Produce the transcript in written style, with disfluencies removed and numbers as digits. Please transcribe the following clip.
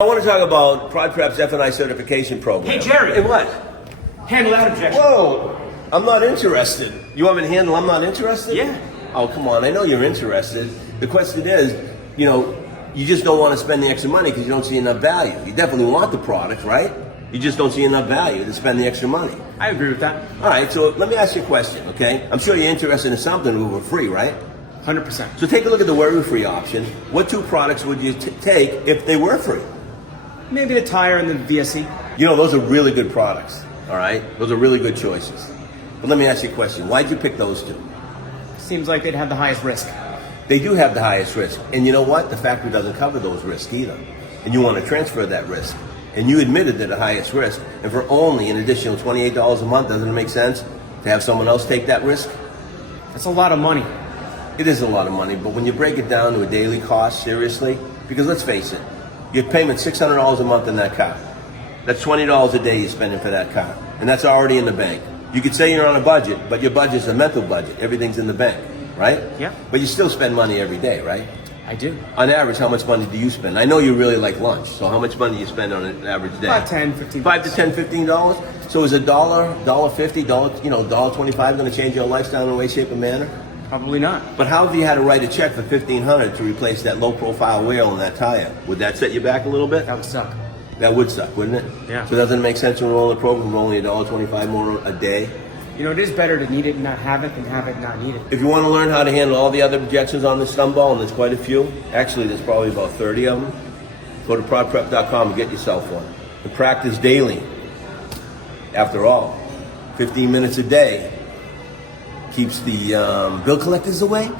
I want to talk about ProdPrep's F&I Certification Program. Hey, Jerry. Hey, what? Handle that objection. Whoa, I'm not interested. You want me to handle I'm not interested? Yeah. Oh, come on, I know you're interested. The question is, you just don't want to spend the extra money because you don't see enough value. You definitely want the product, right? You just don't see enough value to spend the extra money. I agree with that. All right, so let me ask you a question, okay? I'm sure you're interested in something that were free, right? 100%. So take a look at the worry-free option. What two products would you take if they were free? Maybe the tire and the VSC. Those are really good products, all right? Those are really good choices. But let me ask you a question. Why'd you pick those two? Seems like they'd have the highest risk. They do have the highest risk. And you know what? The factory doesn't cover those risks either. And you want to transfer that risk. And you admitted they're the highest risk. And for only an additional $28 a month, doesn't it make sense to have someone else take that risk? That's a lot of money. It is a lot of money, but when you break it down to a daily cost, seriously, because let's face it, your payment's $600 a month in that car. That's $20 a day you're spending for that car. And that's already in the bank. You could say you're on a budget, but your budget's a mental budget. Everything's in the bank, right? Yeah. But you still spend money every day, right? I do. On average, how much money do you spend? I know you really like lunch, so how much money do you spend on an average day? About 10, 15. $5 to $10, $15? So is $1, $1.50, $1.25 going to change your lifestyle in a way, shape, or manner? Probably not. But how if you had to write a check for $1,500 to replace that low-profile wheel in that tire? Would that set you back a little bit? That would suck. That would suck, wouldn't it? Yeah. So doesn't it make sense to enroll in the program for only $1.25 more a day? It is better to need it and not have it than have it and not need it. If you want to learn how to handle all the other objections on this stumble, and there's quite a few, actually there's probably about 30 of them, go to prodprep.com and get yourself one. And practice daily. After all, 15 minutes a day keeps the bill collectors away.